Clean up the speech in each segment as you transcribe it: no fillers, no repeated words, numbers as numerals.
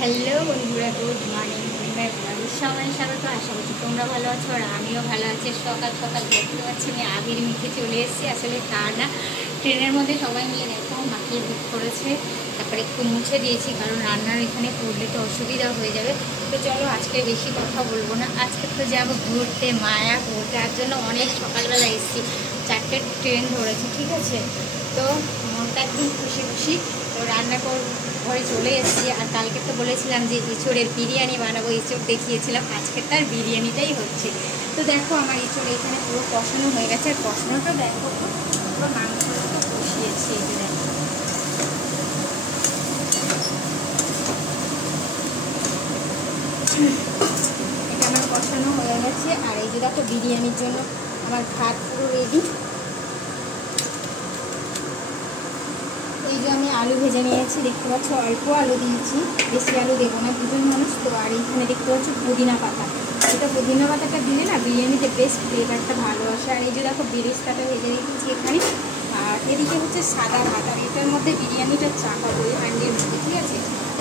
Hello বন্ধুরা, good morning. সবাই স্বাগত। আশা করছি তোমরা ভালো আছো আর আমিও ভালো আছি। সকাল সকাল দেখতে পাচ্ছি আমি আবির মেখে চলে এসেছি। আসলে তা না, ট্রেনের মধ্যে সবাই মিলে দেখো মাখিয়ে বুক করেছে। তারপরে একটু মুছে দিয়েছি, কারণ রান্নার এখানে করলে তো অসুবিধা হয়ে যাবে। তো চলো আজকে বেশি কথা বলবো না, আজকে তো যাবো ঘুরতে মায়াপুর। তার জন্য অনেক সকালবেলা এসেছি, 4টে ট্রেন ধরেছি, ঠিক আছে। তো মনটা একদম খুশি খুশি। তো রান্না ঘরে চলে এসেছি। আর কালকে তো বলেছিলাম যে ইঁচড়ের বিরিয়ানি বানাবো, ইঁচড় দেখিয়েছিলাম, আজকে তার বিরিয়ানিটাই হচ্ছে। তো দেখো আমার ইঁচড় এখানে পুরো কষানো হয়ে গেছে। আর কষানোটা দেখো পুরো মাংসটা কষিয়েছি। এই যে দেখো, এটা আমার কষানো হয়ে গেছে। আর এই যে দেখো বিরিয়ানির জন্য আমার ভাত পুরো রেডি। এই যে আমি আলু ভেজে নিয়েছি, দেখতে পাচ্ছ অল্প আলু দিয়েছি, বেশি আলু দেবো না, দুজন মানুষ তো। আর এইখানে দেখতে পাচ্ছ পুদিনা পাতা, এটা পুদিনা পাতাটা দিলে না বিরিয়ানিতে বেশ ফ্লেভারটা ভালো আসে। আর এই যে দেখো বেরেস্তাটা ভেজে রেখেছি এখানে। আর এদিকে হচ্ছে সাদা ভাত, আর এটার মধ্যে বিরিয়ানিটা চাপাবো হাঁড়ির মধ্যে, ঠিক আছে।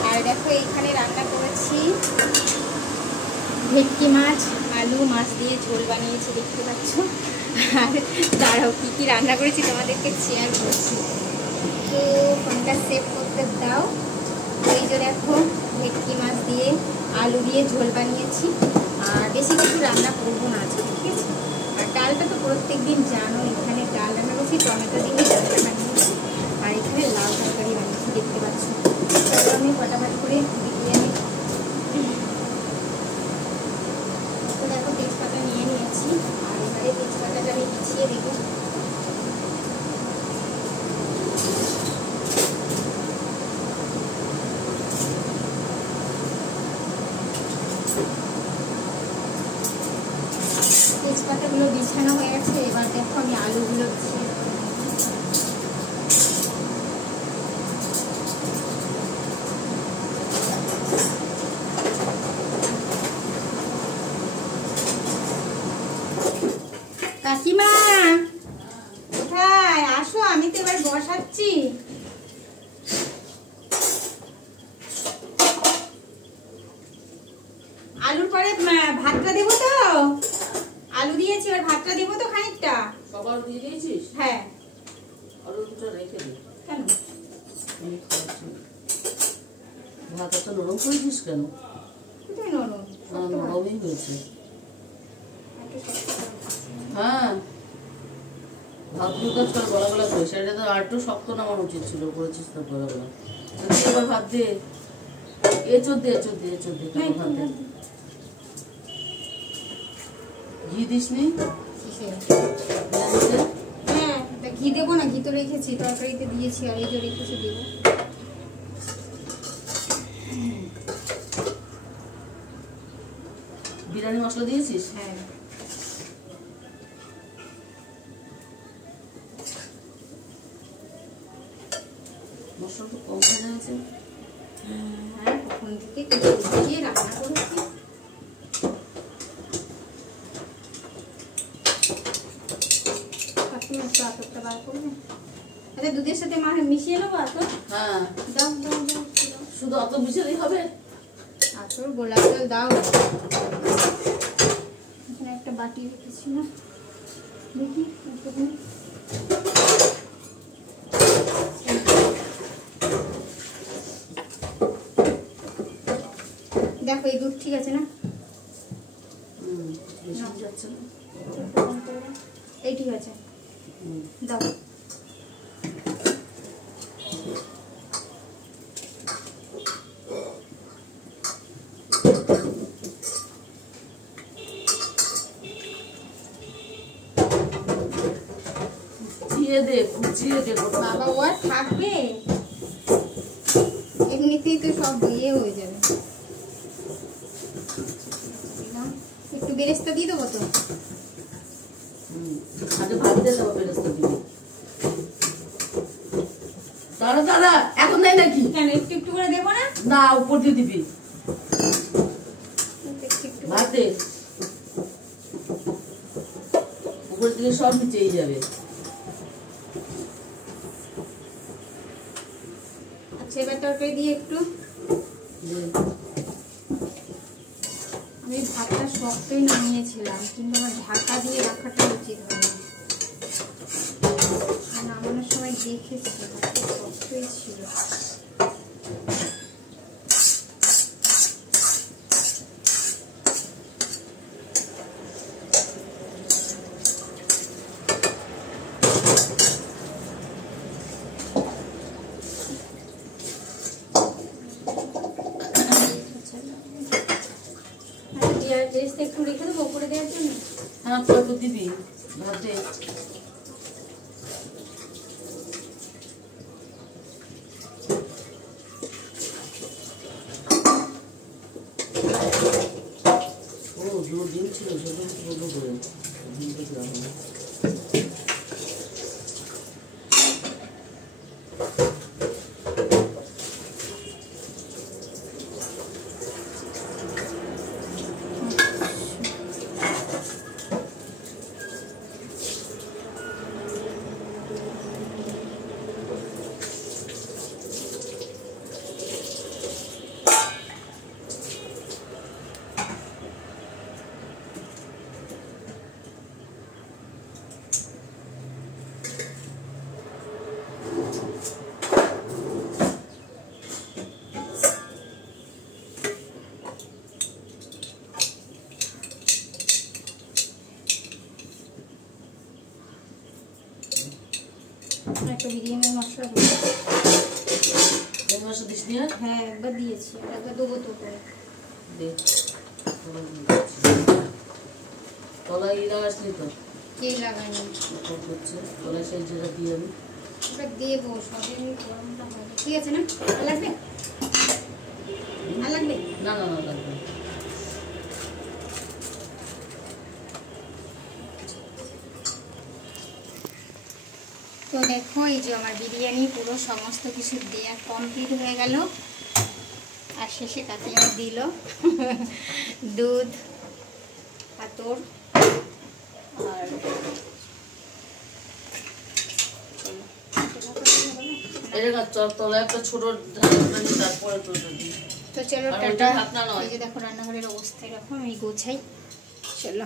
আর দেখো এইখানে রান্না করেছি ভেটকি মাছ, আলু মাছ দিয়ে ঝোল বানিয়েছি, দেখতে পাচ্ছ। আর তারাও কী কী রান্না করেছি তোমাদেরকে শেয়ার করছি। তো ফোনটা সেভ করতে দাও। এই যে দেখো ভেটকি মাছ দিয়ে আলু দিয়ে ঝোল বানিয়েছি। আর বেশি কিছু রান্না করবো না আজকে, ঠিক আছে। আর ডালটা তো প্রত্যেক দিন জানো, এখানে ডাল রান্না করছি, টমেটো দিয়ে ডালটা বানিয়েছি। আর এখানে লাউ তরকারি বানিয়েছি, দেখতে পাচ্ছ। তাহলে আমি ফটাফট করে বিরিয়ানি। তো দেখো তেজপাতা নিয়ে নিয়েছি। আর এবারে তেজপাতাটা আমি পিছিয়ে দেবো। তেজপাতাগুলো বিছানো হয়ে গেছে। এবার দেখো আমি আলুগুলো দিচ্ছি। কাকিমা কোথায়? আসো, আমি তো এবার বসাচ্ছি। আলুর পরে ভাতটা দেবো তো, আলু দিয়েছি, এবার ভাতটা দেবো তো খানিকটা। সব আলু দিয়ে দিয়েছিস? হ্যাঁ। আলু দুটো রেখে দে। কেন? আমি খাচ্ছি। ভাত এত নরম করেছিস কেন? কোথায় নরম? নরমই হয়েছে। হ্যাঁ, ভাত দুটো কাজ করে গলা গলা করে, সেটা তো আর একটু শক্ত নামানো উচিত ছিল, করেছিস তো গলা গলা। এবার ভাত দে, এঁচড় দে, এঁচড় দে, এঁচড় দে, ভাত দে। ঘি দিস নি? হ্যাঁ, ঘি দেবো না, ঘি তো রেখেছি, তরকারিতে দিয়েছি। আর এই যে রেখেছি, দেবো। বিরিয়ানি মশলা দিয়েছিস? হ্যাঁ। মশলা তো কম হয়ে গেছে। হ্যাঁ, কখন থেকে কিছু দিয়ে রান্না করেছি। আতরটা বার করবে। আচ্ছা, দুধের সাথে মিশিয়ে নেবো আতর? হ্যাঁ, দাও দাও দাও। শুধু অত মিশালেই হবে? আতর গোলাপ জল দাও। এখানে একটা বাটি রেখেছি না, দেখি একটুখানি। দেখো এই দুধ ঠিক আছে না? যাচ্ছে না, এই ঠিক আছে, দাও। কুচিয়ে দে, কুচিয়ে দে। বাবা, ও আর থাকবে? এমনিতেই তো সব ইয়ে হয়ে যাবে। একটু বেরেস্তা দিয়ে দেবো তো। আগে ভাত দিয়ে দেবো, বেরেস্তা দিবি। দাঁড়া দাঁড়া, এখন দেয় নাকি? কেন, একটু একটু করে দেবো না? না, উপর দিয়ে দিবি। ভাত দে, উপর দিকে সব নিচেই যাবে। আচ্ছা, এবার তরকারি দিয়ে একটু আমি ভাতটা শক্তই নামিয়েছিলাম, কিন্তু আমার ঢাকা দিয়ে রাখাটা উচিত হয়নি। নামানোর সময় দেখেছি ভাতটা শক্তই ছিল। একটু রেখে দেবো করে দেওয়ার জন্য। হ্যাঁ কত দিবি ভাতে? ও দুটো ডিম ছিল, সেটা ছোটো করে ডিমটা দেওয়া হলো। একটা বিরিয়ানির মশলা দিস নি? হ্যাঁ একবার দিয়েছি, একবার দেবো তো করে। তলায় লাগাসনি তো? কে লাগাইনি তলায় সেই যেটা দিয়ে আমি ওটা দেবো, সবই গরমটা হবে। ঠিক আছে না? আর লাগবে? আর লাগবে? না না না লাগবে। তো দেখো এই যে আমার বিরিয়ানি পুরো সমস্ত কিছু দেওয়া কমপ্লিট হয়ে গেল। আর শেষে কাকিমা দিল দুধ পাতর আর তলায় একটা ছোট তারপরে তো চলো টাটা। এই যে দেখো রান্নাঘরের অবস্থা এরকম, আমি গোছাই। চলো।